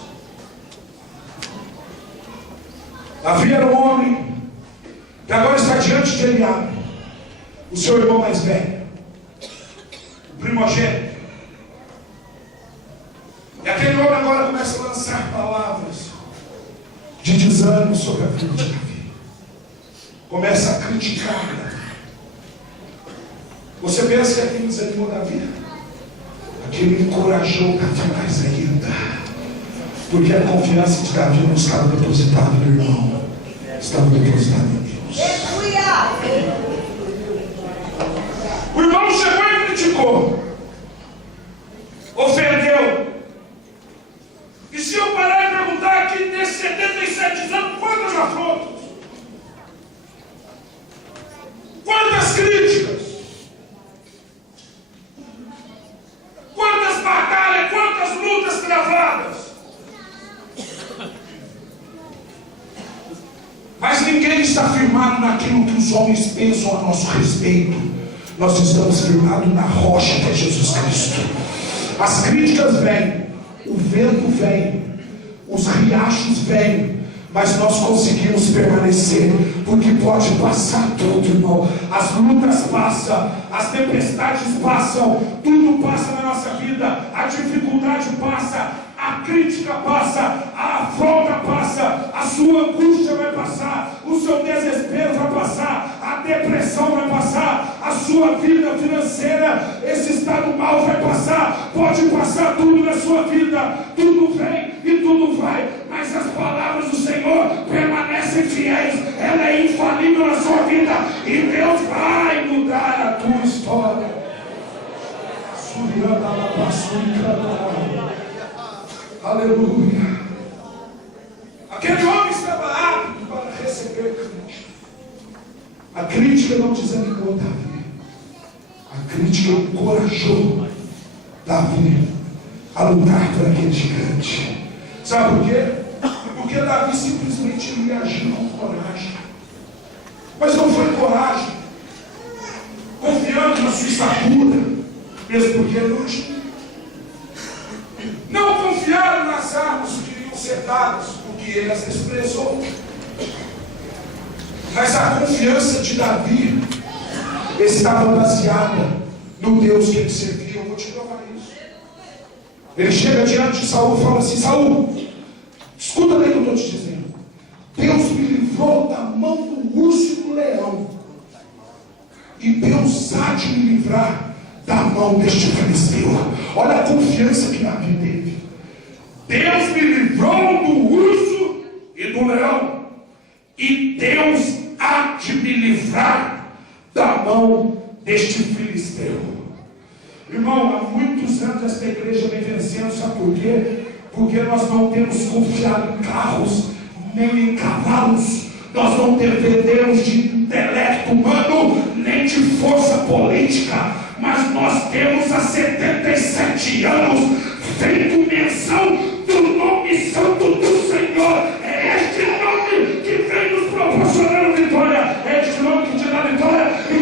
Davi era um homem que agora está diante de Eliabe, o seu irmão mais velho, o primogênito. E aquele homem agora começa a lançar palavras de desânimo sobre a vida de Davi. Começa a criticar Davi. Você pensa que aquilo desanimou Davi? Aquilo encorajou Davi mais ainda. Porque a confiança de Davi não estava depositada no irmão, estava depositada em Deus. O irmão chegou e criticou, ofendeu. E se eu parar e perguntar aqui nesses 77 anos, quantas afrontas? Quantas críticas? Quantas batalhas? Quantas lutas travadas? Mas ninguém está firmado naquilo que os homens pensam a nosso respeito. Nós estamos firmados na rocha que é Jesus Cristo. As críticas vêm, o vento vem, os riachos vêm, mas nós conseguimos permanecer, porque pode passar tudo, irmão. As lutas passam, as tempestades passam, tudo passa na nossa vida. A dificuldade passa, a crítica passa, a afronta passa, a sua angústia vai passar, o seu desespero vai passar, a depressão vai passar, a sua vida financeira, esse estado mal vai passar. Pode passar tudo na sua vida, tudo vem e tudo vai, mas as palavras do Senhor permanecem fiéis. Ela é infalível na sua vida e Deus vai mudar a tua história. Aleluia. Aquele homem estava apto para receber crítica. A crítica não desanimou Davi. A crítica encorajou Davi a lutar por aquele gigante. Sabe por quê? Porque Davi simplesmente ia agir com coragem. Mas não foi coragem confiando na sua estatura, mesmo porque ele não tinha. Não confiaram nas armas que iriam ser dadas, porque ele as desprezou. Mas a confiança de Davi estava baseada no Deus que ele servia. Eu vou te provar isso. Ele chega diante de Saul e fala assim: Saul, escuta bem o que eu estou te dizendo. Deus me livrou da mão do urso e do leão, e Deus há de me livrar da mão deste filisteu. Olha a confiança que Davi teve. Deus me livrou do urso e do leão, e Deus há de me livrar da mão deste filisteu. Irmão, há muitos anos esta igreja vem vencendo. Sabe por quê? Porque nós não temos confiado em carros, nem em cavalos. Nós não dependemos de intelecto humano, nem de força política, mas nós temos há 77 anos feito menção do nome santo do Senhor. É este nome que vem nos proporcionando vitória, é este nome que te dá vitória. E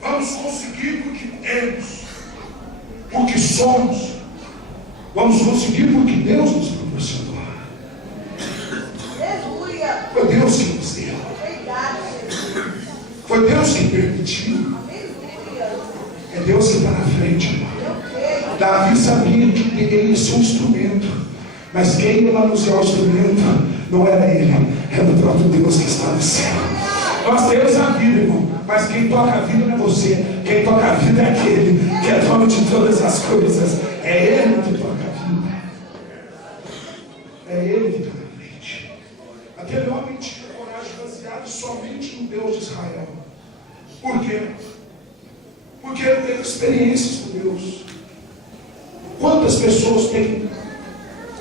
Vamos conseguir porque temos, porque somos. Vamos conseguir porque Deus nos proporcionou. Foi Deus que nos deu. Foi Deus que permitiu. É Deus que está na frente, irmão. Davi sabia que ele ia ser um instrumento, mas quem ia manusear o instrumento não era ele, era o próprio Deus que está no céu. Nós temos a vida, irmão, mas quem toca a vida não é você. Quem toca a vida é aquele que é dono de todas as coisas. É Ele que toca a vida. É Ele que está na frente. Aquele homem tinha coragem baseada somente no Deus de Israel. Por quê? Porque ele teve experiências com Deus. Quantas pessoas têm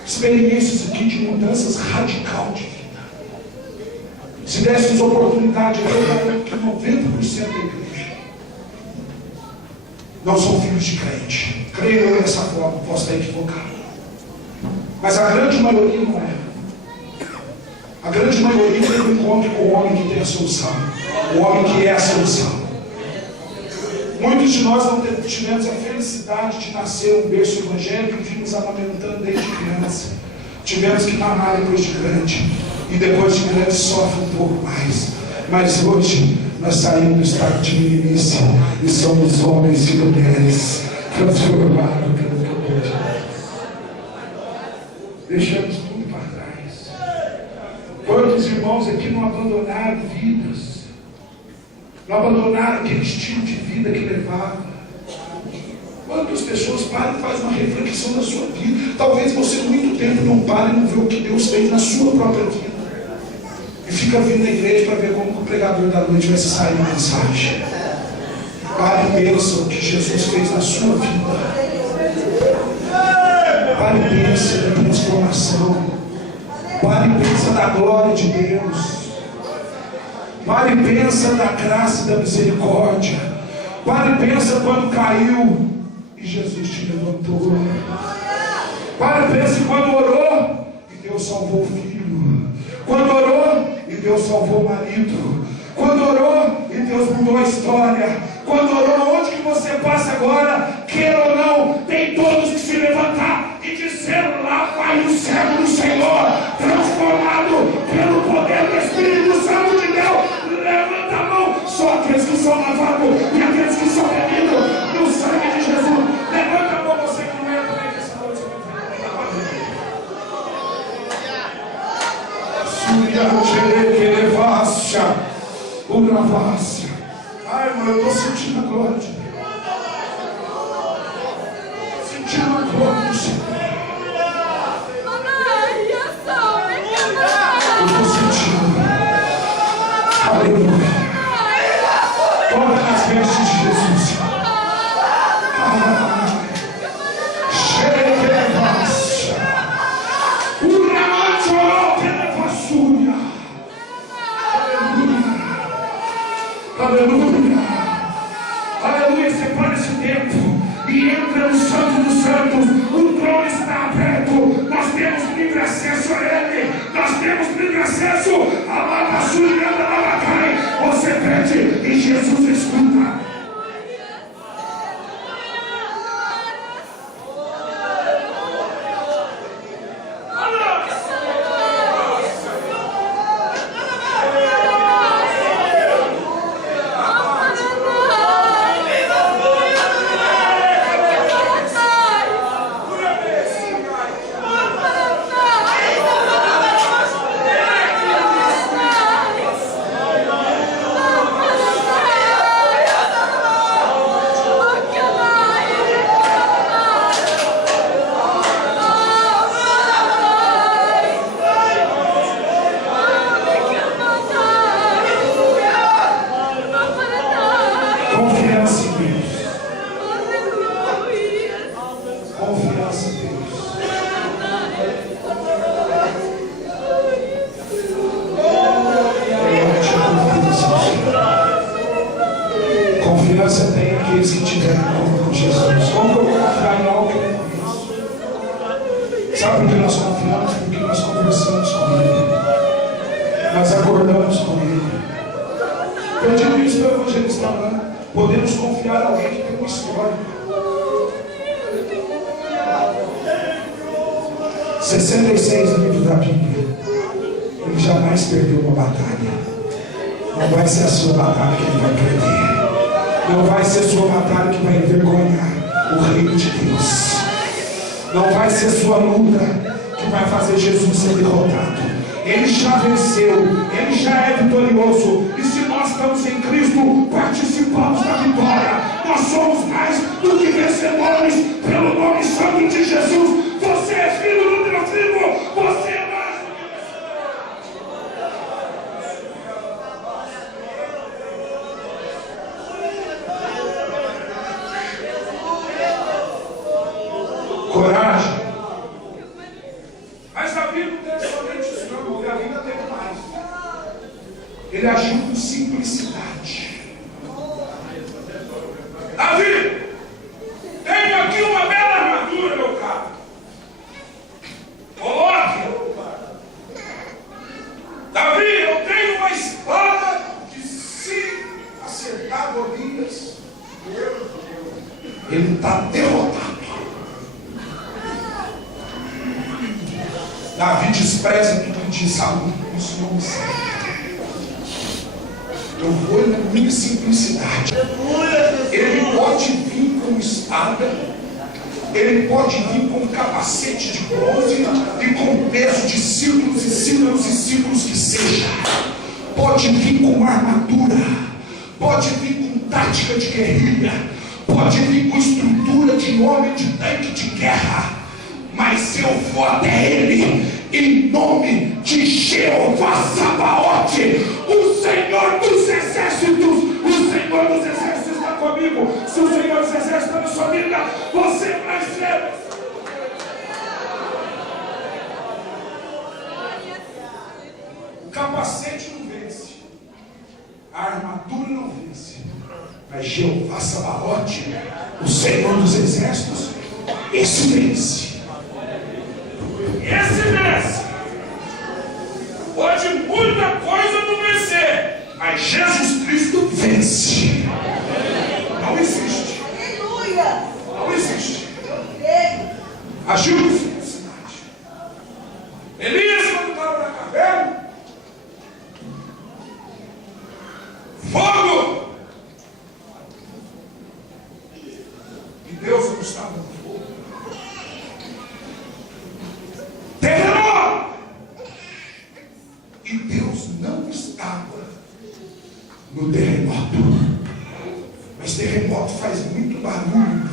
experiências aqui de mudanças radical de vida? Se dessemos oportunidade, eu daria que 90% da igreja não são filhos de crente. Creio eu dessa forma, posso estar equivocado, mas a grande maioria não é. A grande maioria tem um encontro com o homem que tem a solução, o homem que é a solução. Muitos de nós não tivemos a felicidade de nascer um berço evangélico e vimos amamentando desde criança. Tivemos que mamar depois de grande, e depois de grande sofre um pouco mais. Mas hoje nós saímos do estado de meninice e somos homens e mulheres transformados pelo poder de Deus. Deixamos tudo para trás. Quantos irmãos aqui não abandonaram vidas? Não abandonaram aquele estilo de vida que levava? Quantas pessoas param e fazem uma reflexão da sua vida? Talvez você muito tempo não pare e não vê o que Deus fez na sua própria vida, e fica vindo na igreja para ver como o pregador da noite vai se sair na mensagem. Pare e pensa o que Jesus fez na sua vida. Pare e pensa da transformação. Pare e pensa da glória de Deus. Pare e pensa da graça e da misericórdia. Pare e pensa quando caiu e Jesus te levantou. Pare e pensa quando orou e Deus salvou o filho. Quando orou e Deus salvou o marido. Quando orou e Deus mudou a história. Quando orou, onde que você passa agora, queira ou não, tem todos que se levantar e dizer: lá vai o servo do Senhor, transformado pelo poder do Espírito Santo de Deus. Levanta a mão, só aqueles que são lavados e aqueles que são remidos no sangue de Jesus. Levanta a mão, você que não é também nessa noite. Ai, irmão, eu estou sentindo a glória de Deus. Sentindo a glória do Senhor. Eu estou sentindo. Aleluia. Toca nas vestes de Jesus. Aleluia. Aleluia. Separa esse tempo e entra no Santo dos Santos. O trono está aberto. Nós temos livre acesso a Ele. Nós temos livre acesso a Lavassuri e a Lavacai. Você pede e Jesus escuta. Confiança tem aqueles que tiveram encontro com Jesus. Como eu vou confiar em algo que eu não conheço? Sabe por que nós confiamos? Porque nós conversamos com Ele. Nós acordamos com Ele. Eu digo isso para o evangelista Alan. Podemos confiar em alguém que tem uma história. 66 livros da Bíblia. Ele jamais perdeu uma batalha. Não vai ser a sua batalha que ele vai perder. Não vai ser a sua batalha que vai envergonhar o reino de Deus. Não vai ser a sua luta que vai fazer Jesus ser derrotado. Ele já venceu, ele já é vitorioso. E se nós estamos em Cristo, participamos da vitória. Nós somos mais do que vencedores pelo nome santo de Jesus. Você é filho do Deus vivo, você é mais do que vencedor. Coragem. Mas Davi não teve somente isso, não. Davi ainda teve mais. Ele agiu com simplicidade. Davi, tenho aqui uma bela armadura, meu caro. Coloque. Davi, eu tenho uma espada que, se acertar Golias, ele está derrotado. Davi despreza tudo que diz Saul. Isso não me serve. Eu vou na minha simplicidade. Ele pode vir com espada, ele pode vir com capacete de bronze e com peso de círculos e círculos e círculos que seja. Pode vir com armadura, pode vir com tática de guerrilha, pode vir com estrutura de homem de tanque de guerra. Mas eu vou até ele em nome de Jeová Sabaote, o Senhor dos Exércitos. O Senhor dos Exércitos está comigo. Se o Senhor dos Exércitos está na sua vida, você vai ser. O capacete não vence, a armadura não vence, mas Jeová Sabaote, o Senhor dos Exércitos, esse vence. Esse vence. Pode muita coisa não vencer, mas Jesus Cristo vence. Não existe. Não existe. Agiu com simplicidade. Elias, quando estava na caverna, fogo. E Deus não estava no fogo. Terremoto! E Deus não estava no terremoto. Mas terremoto faz muito barulho.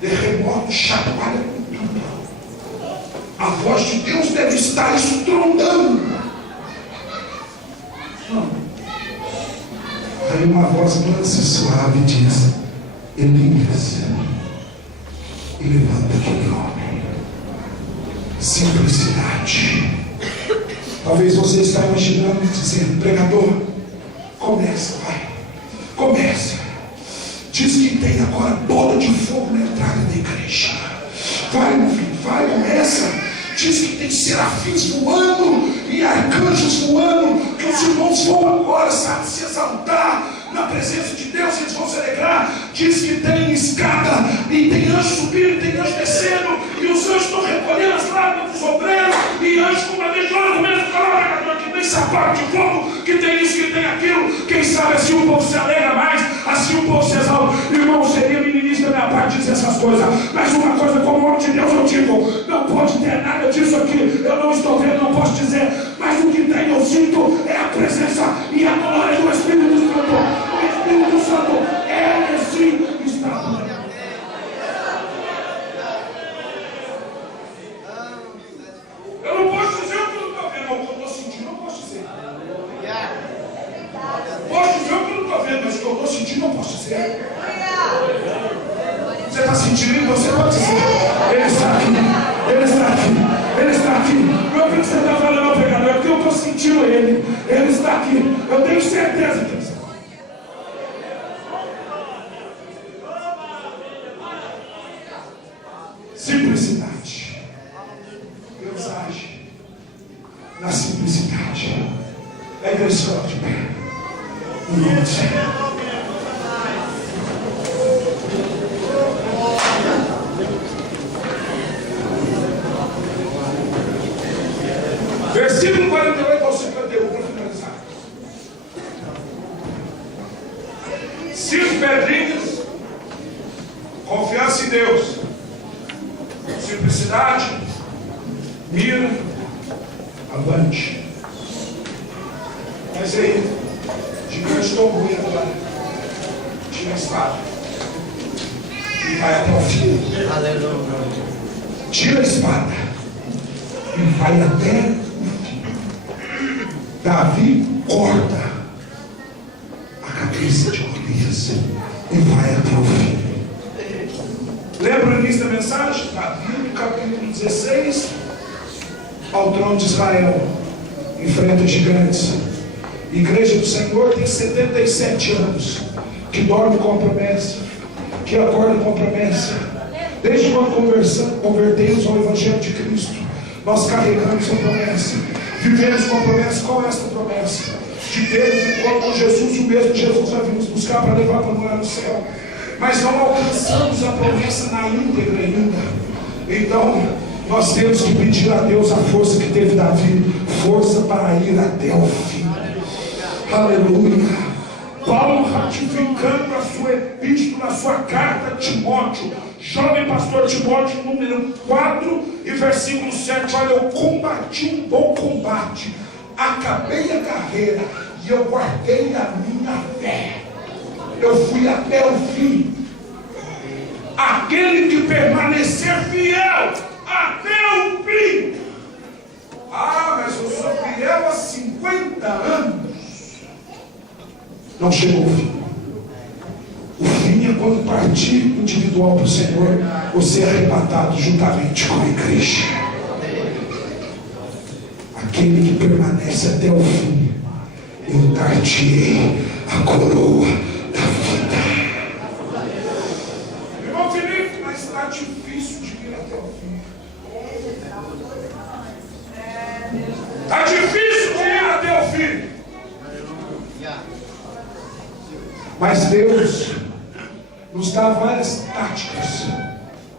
Terremoto chacoalha com tudo. A voz de Deus deve estar estrondando. Não. Aí uma voz mansa e suave diz: Elias, e levanta aquele homem. Simplicidade. Talvez você está imaginando e dizendo: pregador, começa, vai, começa. Diz que tem agora bola de fogo na entrada da igreja. Vai, meu filho, vai, começa. Diz que tem serafins voando e arcanjos voando, que os irmãos vão agora, sabe, se exaltar na presença de Deus, eles vão se alegrar. Diz que tem escada e tem anjo subindo, tem anjo descendo, e os anjos estão recolhendo as lágrimas dos obreiros, e anjos com uma vez de ouro, mesmo que tem sapato de fogo, que tem isso, que tem aquilo. Quem sabe assim o povo se alegra mais, assim o povo se exalta. Irmão, seria meninista da minha parte dizer essas coisas, mas uma coisa como homem de Deus eu digo: não pode ter nada disso aqui, eu não estou vendo, não posso dizer, mas o que tem eu sinto é a presença e a glória do Espírito Santo. O Espírito Santo, ele sim está. Eu não posso dizer o que eu estou vendo, o que eu estou sentindo eu posso dizer. Posso dizer o que eu não estou vendo, mas o que eu estou sentindo eu posso dizer. Você está sentindo, você pode dizer: ele está aqui, ele está aqui, ele está aqui. Não é porque você está falando, pregador, é porque eu estou sentindo ele. Ele está aqui, eu tenho certeza que ele está. Simplicidade. Deus age na simplicidade. A igreja está de pé. No nome do Senhor. 5 pedrinhas. Confiança em Deus. Simplicidade. Mira. Avante. Mas aí, gigante tão ruim agora. Tira a espada. E vai até o fim. Aleluia. Tira a espada. E vai até o fim. Davi corta a cabeça de Golias e vai até o fim. Lembra o início da mensagem? Davi, no capítulo 16, ao trono de Israel, enfrenta gigantes. Igreja do Senhor tem 77 anos, que dorme com a promessa, que acorda com a promessa. Desde quando convertemos ao Evangelho de Cristo, nós carregamos a promessa, vivemos com a promessa. Qual é essa promessa? De termos encontro com Jesus, o mesmo Jesus vai vir nos buscar para levar para morar no céu. Mas não alcançamos a promessa na íntegra ainda. Então, nós temos que pedir a Deus a força que teve Davi, força para ir até o fim. Aleluia. Paulo ratificando a sua epístola, a sua carta a Timóteo, jovem pastor Timóteo, número 4 e versículo 7. Olha, eu combati um bom combate, acabei a carreira e eu guardei a minha fé. Eu fui até o fim. Aquele que permanecer fiel até o fim. Ah, mas eu sou fiel há 50 anos. Não chegou o fim. O fim é quando partir individual para o Senhor, você é arrebatado juntamente com a igreja. Aquele que permanece até o fim, eu dar-te-ei a coroa da vida. Irmão Felipe, mas está difícil de ir até o fim. Está difícil de ir até o fim. Mas Deus nos dá várias táticas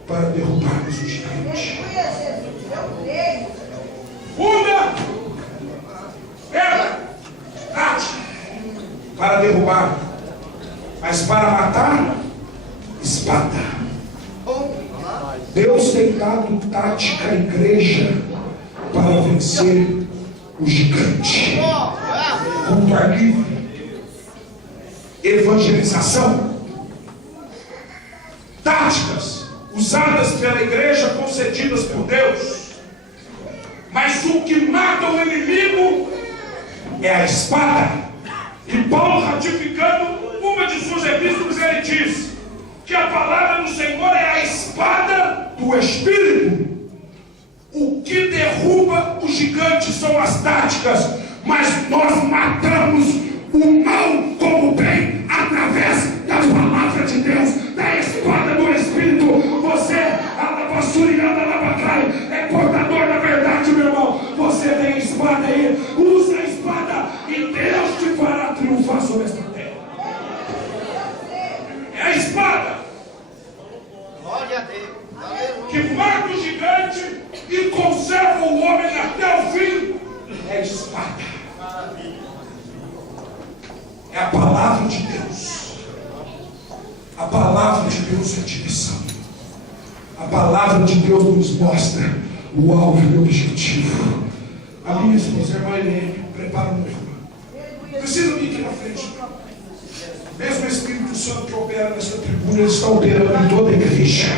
para derrubarmos o gigante. Uma, tática para derrubar, mas para matar, espada. Deus tem dado tática à igreja para vencer o gigante. Culto ar livre, evangelização, táticas usadas pela igreja, concedidas por Deus. Mas o que mata o inimigo é a espada. E Paulo, ratificando uma de suas epístolas, ele diz que a palavra do Senhor é a espada do Espírito. O que derruba o gigante são as táticas, mas nós matamos o mal como o bem através da palavra de Deus, da espada do Espírito. Você, alabassurianda, alabacai, é portador da verdade, meu irmão. Você tem a espada aí, usa a espada e Deus te fará triunfar sobre esta terra. É a espada. Glória a Deus. Que mata o gigante e conserva o homem até o fim. É a espada. É a palavra de Deus. A palavra de Deus é a direção. A palavra de Deus nos mostra o alvo e o objetivo. A minha esposa, a irmã Helene, prepara o noivo. Precisa vir aqui na frente. Mesmo o Espírito Santo que opera nessa tribuna, ele está operando em toda a igreja.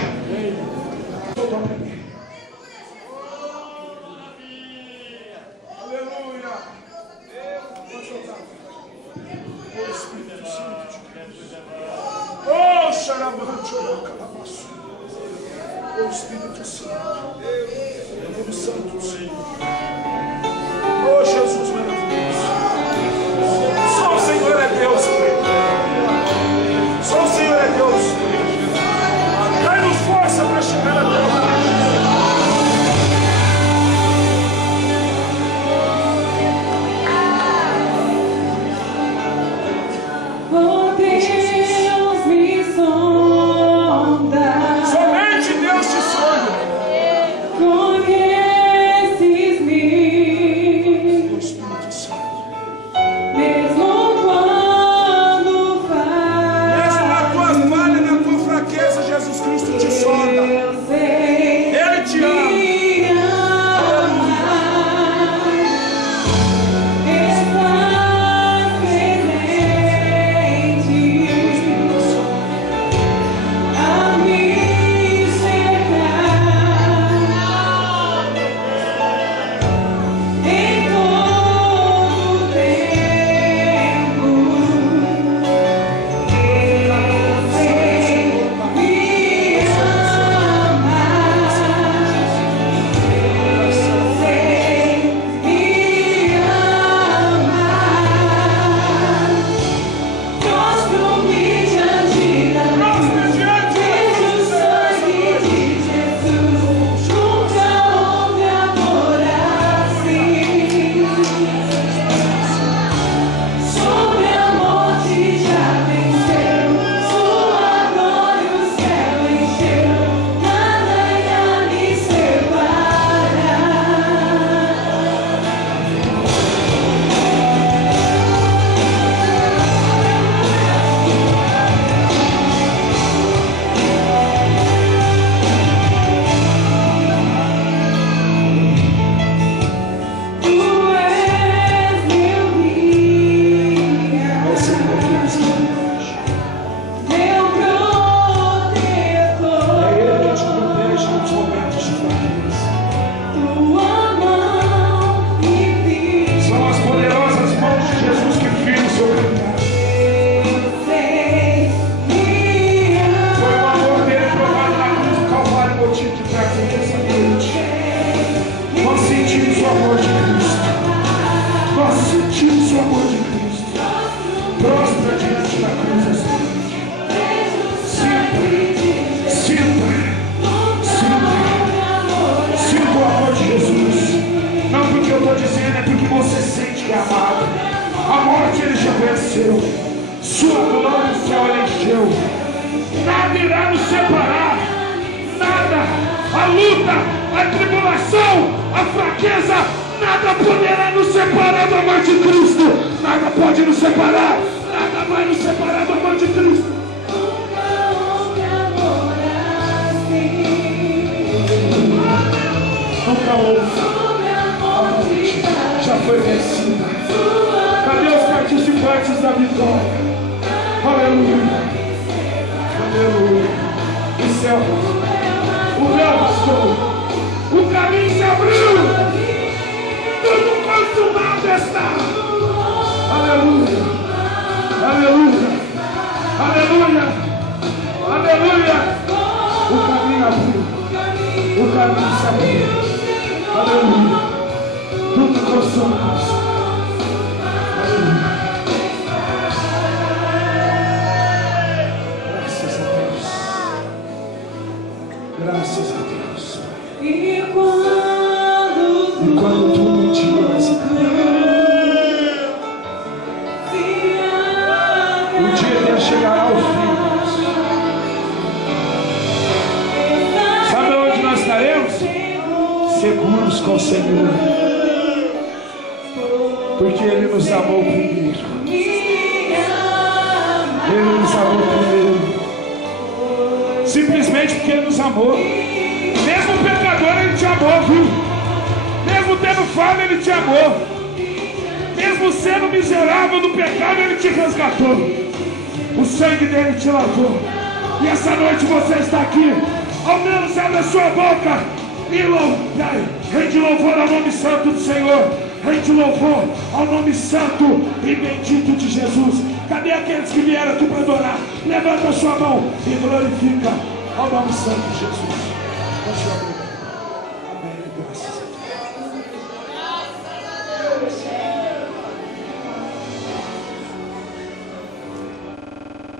O Espírito Santo, o Santo Senhor, oh Jesus maravilhoso, só o Senhor é Deus, só o Senhor é Deus, dai-nos força para chegar até lá. Conheces-me dizendo é porque você sente que é amado. A morte ele já venceu. Sua glória o céu ele encheu. Nada irá nos separar. Nada. A luta, a tribulação, a fraqueza, nada poderá nos separar do amor de Cristo. Nada pode nos separar. Nada vai nos separar do amor de Cristo. Nunca houve. A morte já foi vencida. Cadê os participantes da vitória? Aleluia. Aleluia. O céu, o véu passou, o caminho se abriu, tudo consumado está. Aleluia. Aleluia. Aleluia. Aleluia. O caminho abriu, o caminho se abriu. Aleluia. Tudo consumado. Aleluia. Graças a Deus. Graças a Deus. E quando tudo em ti vai se acabar, o dia dele chegará ao fim. Sabe onde nós estaremos? Seguros com o Senhor, porque Ele nos amou primeiro. Ele nos amou primeiro. Simplesmente porque Ele nos amou. Mesmo pecador Ele te amou, viu? Mesmo tendo fome Ele te amou. Mesmo sendo miserável no pecado Ele te resgatou. O sangue dele te lavou. E essa noite você está aqui. Ao menos abre a sua boca e rende louvor ao nome santo do Senhor. Rende louvor ao nome santo e bendito de Jesus. Cadê aqueles que vieram aqui para adorar? Levanta a sua mão e glorifica ao nome santo de Jesus. Amém. Graças a Deus.